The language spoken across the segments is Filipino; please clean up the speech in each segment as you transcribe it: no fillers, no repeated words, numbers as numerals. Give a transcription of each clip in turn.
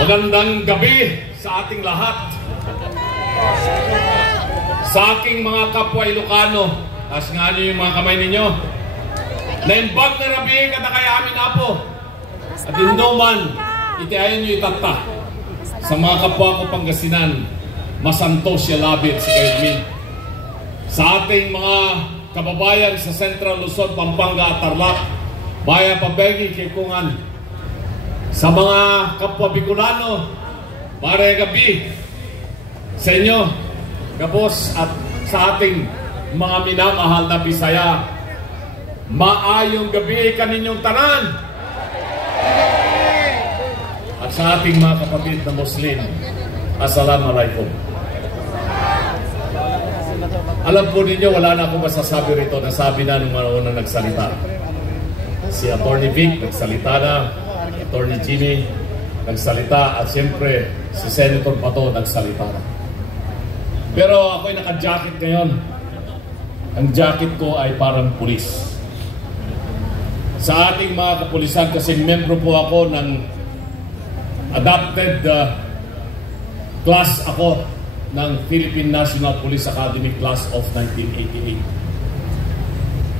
Magandang gabi sa ating lahat. Sa aking mga kapwa Ilocano, taas nga nyo yung mga kamay ninyo. Naimbag na rabi kada kay amin apo. At induman, itiayan nyo itata. Sa mga kapwa ko Pangasinan, masanto siya labit si Kaidmin. Sa ating mga kababayan sa Central Luzon, Pampanga at Tarlac, Baya Pabegi, Kikungan. Sa mga kapwa Bicolano, mare gabi sa inyo, Gabos, at sa ating mga minamahal na Bisaya, maayong gabi kaninyong tanan. At sa ating mga kapatid na Muslim, Assalamualaikum. Alam po ninyo, wala na akong masasabi rito. Nasabi na nung una nagsalita. Si Atty. Vic nagsalita na, Atty. Jimmy nagsalita, at siyempre si Senator Bato nagsalita na. Pero ako'y naka-jacket ngayon. Ang jacket ko ay parang pulis. Sa ating mga kapulisan, kasi membro po ako ng adopted class ako ng Philippine National Police Academy Class of 1988.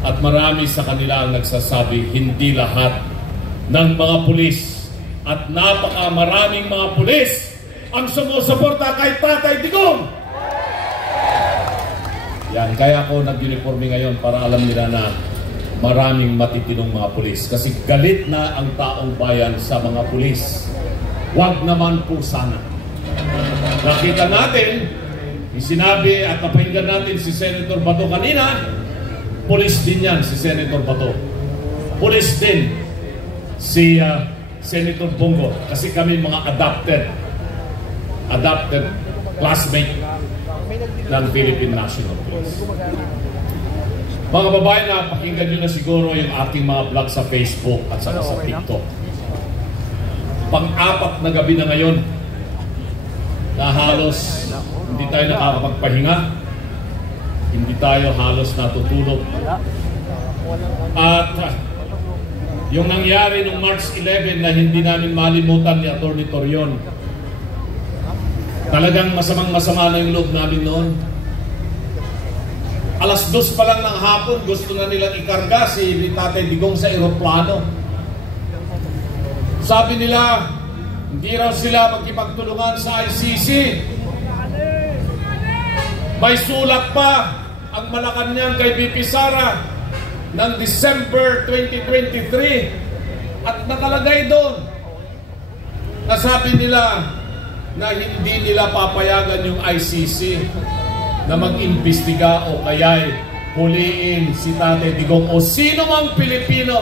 At marami sa kanila ang nagsasabi, hindi lahat ng mga pulis at napakamaraming mga pulis ang sumusuporta kay Tatay Digong. Yan, kaya ako nag-uniforme ngayon para alam nila na maraming matitinong mga pulis. Kasi galit na ang taong bayan sa mga pulis. Huwag naman po sana. Nakita natin, sinabi at napahinggan natin si Senator Bato kanina, pulis din yan si Senator Bato. Pulis din si Senator Bongo, kasi kami mga adopted classmate ng Philippine National Police. Mga babae, na pakinggan nyo na siguro yung ating mga vlog sa Facebook at saka sa TikTok. Pang-apat na gabi na ngayon na halos hindi tayo nakakapagpahinga, hindi tayo halos natutulog. At yung nangyari noong March 11 na hindi namin malimutan ni Atty. Torion, talagang masamang-masama na yung loob namin noon. Alas 2 pa lang ng hapon, gusto na nilang ikarga si Tatay Digong sa eroplano. Sabi nila, hindi raw sila magkipagtulungan sa ICC. May sulat pa ang Malacanang kay BP Sara ng December 2023 at nakalagay doon na sabi nila na hindi nila papayagan yung ICC na mag-imbestiga o kaya'y huliin si Tatay Digong o sino mang Pilipino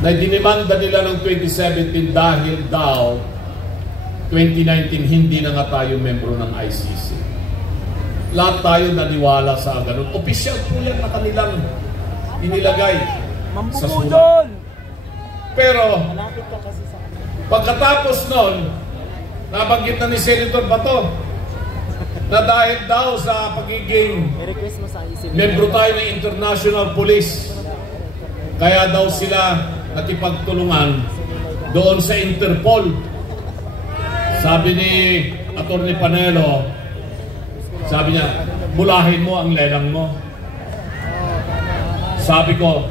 na dinimanda nila ng 2017 dahil daw 2019 hindi na nga tayo membro ng ICC. Lahat tayo naniwala sa ganun. Opisyal po yan na kanilang inilagay sa sulat. Pero pagkatapos nun, nabanggit na ni Senator Bato na dahil daw sa pagiging membro tayo ng International Police, kaya daw sila nakipagtulungan doon sa Interpol. Sabi ni Atty. Panelo, sabi niya, bulahin mo ang lelang mo. Sabi ko,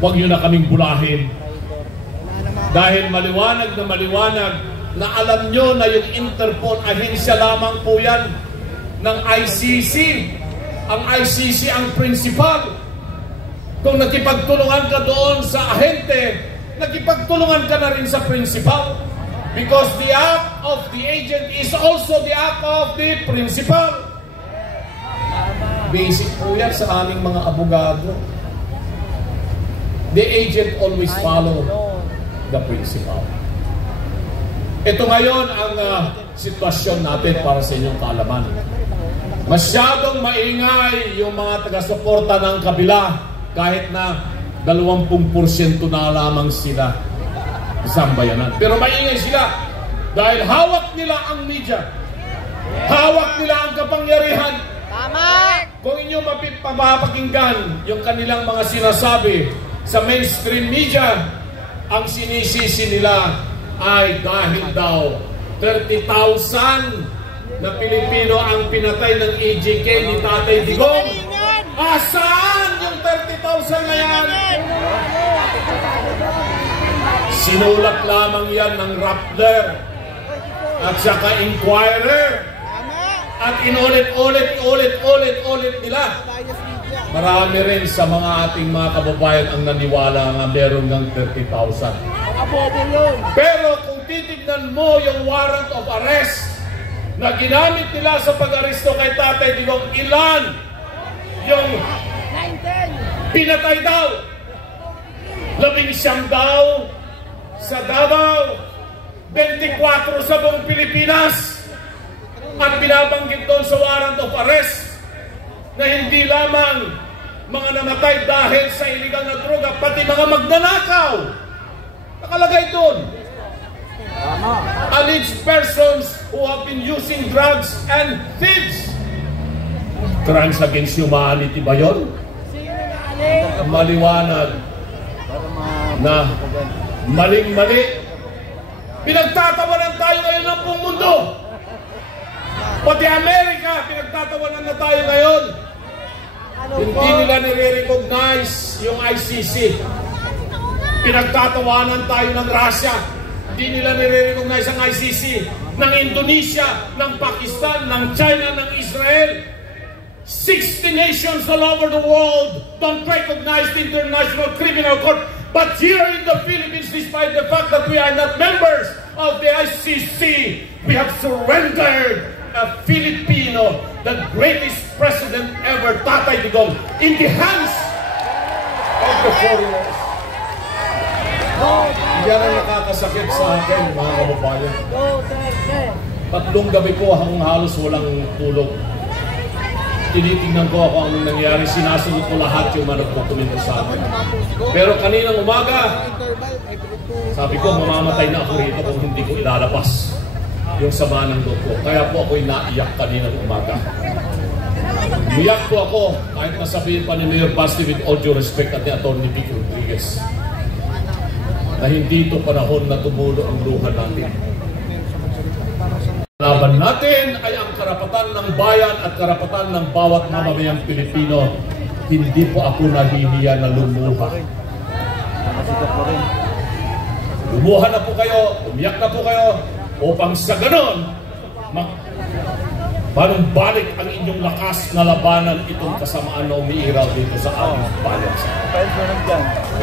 huwag nyo na kaming bulahin. Dahil maliwanag na alam nyo na yung Interpol, ahensya lamang po yan ng ICC. Ang ICC ang principal. Kung nakipagtulungan ka doon sa ahente, nakipagtulungan ka na rin sa principal. Because the act of the agent is also the act of the principal. Basic po yan sa aming mga abogado. The agent always follow the principal. Ito ngayon ang sitwasyon natin para sa inyong kaalaman. Masyadong maingay yung mga taga-suporta ng kabila kahit na 20% na lamang sila isang bayanan. Pero maingay sila dahil hawak nila ang media. Hawak nila ang kapangyarihan. Tama! Kung inyong mapapakinggan yung kanilang mga sinasabi sa mainstream media, ang sinisisi nila ay dahil daw 30,000 na Pilipino ang pinatay ng EJK ni Tatay Digong. Saan yung 30,000 na yan? Sinulat lamang yan ng Rappler at saka Inquirer. At inulit nila. Marami rin sa mga ating mga kababayan ang naniwala nga meron ng 30,000. Pero kung titignan mo yung warrant of arrest na ginamit nila sa pag-aresto kay Tatay Digong, ilan yung pinatay daw? 19 daw sa Davao, 24 sa buong Pilipinas. At binabanggit doon sa warrant of arrest na hindi lamang mga namatay dahil sa illegal na droga, pati mga magnanakaw. Nakalagay doon. Alleged persons who have been using drugs and thieves. Crimes against humanity ba yun? Maliwanag na maling-mali. Pinagtatawanan tayo ngayon ng buong mundo. Pati Amerika, pinagtatawanan na tayo ngayon. Hindi nila nire-recognize yung ICC. Pinagtatawanan tayo ng Russia. Hindi nila nire-recognize ang ICC. Ng Indonesia, ng Pakistan, ng China, ng Israel. 60 nations all over the world don't recognize the International Criminal Court. But here in the Philippines, despite the fact that we are not members of the ICC, we have surrendered a Filipino, the greatest president ever, Tatay Digong, in the hands of the foreigners. Yan ang nakakasakit sa akin, mga kababayan. 3 gabi po akong halos walang tulog. Tinitingnan ko ako ang nangyari, sinasagot ko lahat yung mga nagdokumento sa akin. Pero kaninang umaga, sabi ko, mamamatay na ako rito kung hindi ko ilalabas yung sama ng loob ko. Kaya po ako'y naiyak kaninang umaga. Umiyak po ako, kahit nasabihin pa ni Mayor Basti with all due respect at ni Atty. Vic Rodriguez, na hindi ito panahon na tumulo ang luha natin. Laban natin ay ang karapatan ng bayan at karapatan ng bawat mamamayang Pilipino. Hindi po ako nahihiya na lumuha. Lumuha na po kayo, umiyak na po kayo, upang sa ganon, panumbalik ang inyong lakas na labanan itong kasamaan na umiiraw dito sa ating bayan.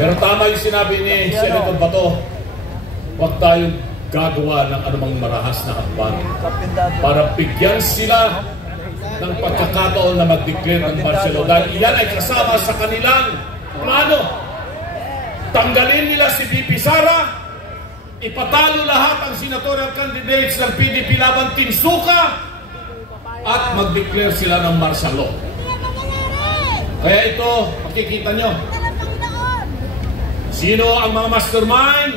Pero tama yung sinabi ni Senator Bato, huwag tayong gagawa ng anumang marahas na hakbang para bigyan sila ng pagkakataon na mag-declare ng martial law. Dahil iyan ay kasama sa kanilang plano. Tanggalin nila si VP Sara, ipatalo lahat ang senatorial candidates ng PDP laban Tinsuka, at mag-declare sila ng martial law. Kaya ito, makikita nyo, sino ang mga mastermind?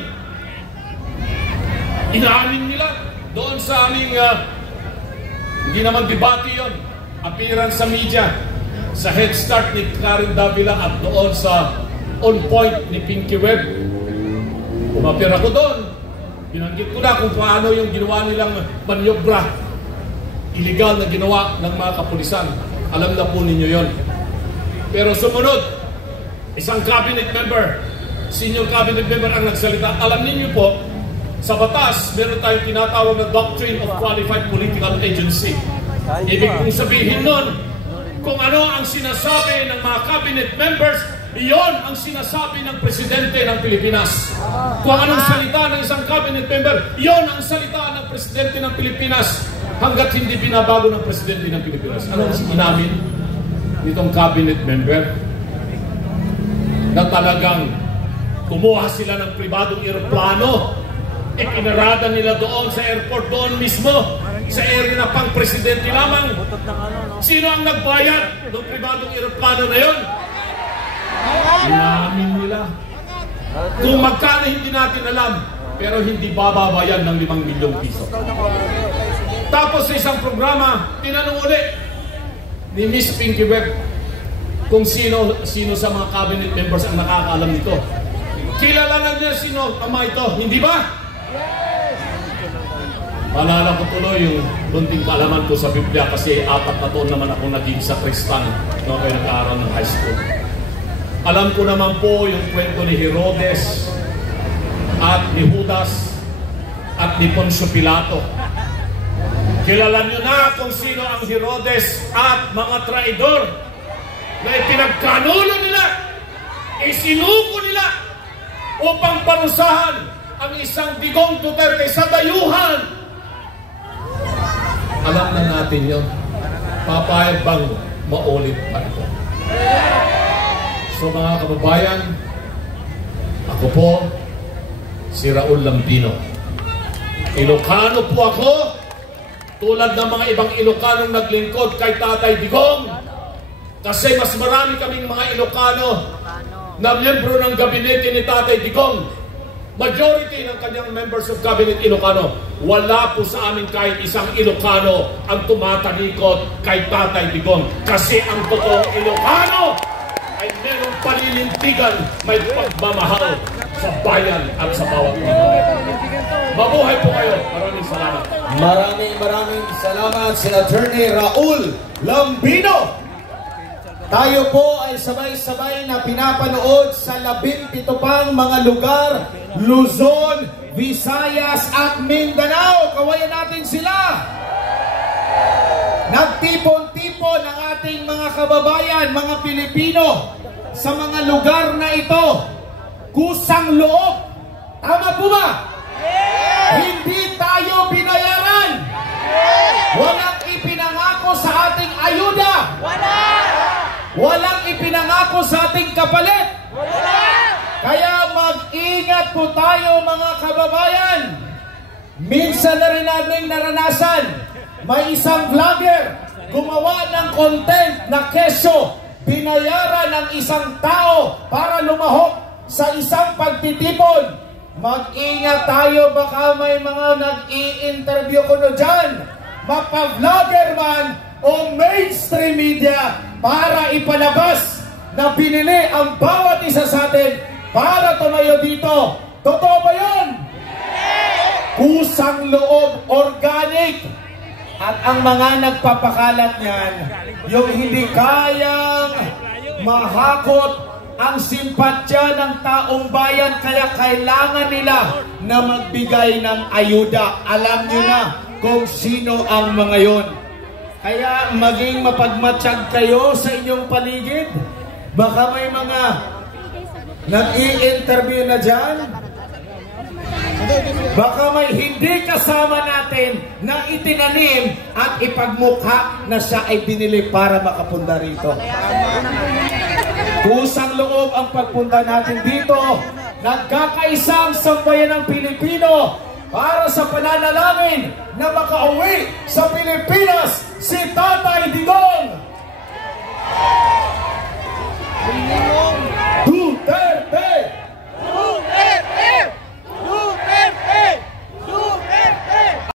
Inaamin nila doon sa aming, hindi naman debate yun, appearance sa media, sa Head Start ni Karen Davila at doon sa On Point ni Pinky Webb. Umapir ako doon. Binanggit ko na kung paano yung ginawa nilang manyobra, illegal na ginawa ng mga kapulisan. Alam na po ninyo yon. Pero sumunod, isang cabinet member, senior cabinet member ang nagsalita. Alam ninyo po, sa batas, meron tayong tinatawag na Doctrine of Qualified Political Agency. Ibig kong sabihin nun, kung ano ang sinasabi ng mga cabinet members, iyon ang sinasabi ng Presidente ng Pilipinas. Kung anong salita ng isang cabinet member, iyon ang salita ng Presidente ng Pilipinas hanggat hindi binabago ng Presidente ng Pilipinas. Ano ang sinamin nitong cabinet member? Na talagang kumuha sila ng pribadong eroplano, ikinarada nila doon sa airport, doon mismo sa area na pang presidente lamang. Sino ang nagbayad ng pribadong eroplano na yun? Inamin nila. Kung magkano hindi natin alam, pero hindi bababayan ng 5 milyong piso. Tapos sa isang programa, tinanong ulit ni Miss Pinky Webb kung sino sa mga cabinet members ang nakakaalam nito. Kilala niya sino ama ito, hindi ba? Maalala ko tuloy yung lunting kaalaman ko sa Biblia kasi 4 na taon naman ako naging sakristan noong ako nag-aaral ng high school. Alam ko naman po yung kwento ni Herodes at ni Judas at ni Poncio Pilato. Kilala niyo na kung sino ang Herodes at mga traidor na ipinagkanulo nila, isinuko nila upang parusahan ang isang Digong Duterte sa dayuhan. Alam na natin yun. Papayag bang maulit pa ito? So mga kababayan, ako po si Raul Lambino. Ilocano po ako, tulad ng mga ibang Ilocanong naglingkod kay Tatay Digong. Kasi mas marami kaming mga Ilocano na miyembro ng gabinete ni Tatay Digong. Majority ng kanyang members of cabinet Ilocano. Wala po sa amin kahit isang Ilocano ang tumatalikod kay Tatay Digong. Kasi ang totoong Ilocano ay merong palilintigan, may pagmamahal sa bayan at sa bawat Pinoy. Mabuhay po kayo. Maraming salamat. Maraming salamat si Attorney Raul Lambino. Tayo po ay sabay-sabay na pinapanood sa 17 pang mga lugar, Luzon, Visayas at Mindanao. Kawayan natin sila. Nagtipon-tipon ang ating mga kababayan, mga Pilipino, sa mga lugar na ito. Kusang loob. Tama po ba? Hindi tayo binayaran. Walang ipinangako sa ating ayuda. Walang ipinangako sa ating kapalit. Kaya mag-ingat po tayo mga kababayan. Minsan na rin namin naranasan, may isang vlogger gumawa ng content na kesyo, binayaran ng isang tao para lumahok sa isang pagtitipon. Mag-ingat tayo, baka may mga nag-i-interview ko na dyan, mapa-vlogger man o mainstream media, para ipalabas na binili ang bawat isa sa atin para tumayo dito. Totoo ba yun? Kusang loob, organic. At ang mga nagpapakalat niyan, yung hindi kayang mahakot ang simpatya ng taong bayan, kaya kailangan nila na magbigay ng ayuda. Alam niyo na kung sino ang mga yon. Kaya maging mapagmatsyag kayo sa inyong paligid. Baka may mga nag-i-interview na dyan. Baka may hindi kasama natin na itinanim at ipagmukha na siya ay binili para makapunta rito. Kusang loob ang pagpunta natin dito. Nagkakaisang sambayan ng Pilipino para sa pananalangin na makauwi sa Pilipinas si Tatay Digong.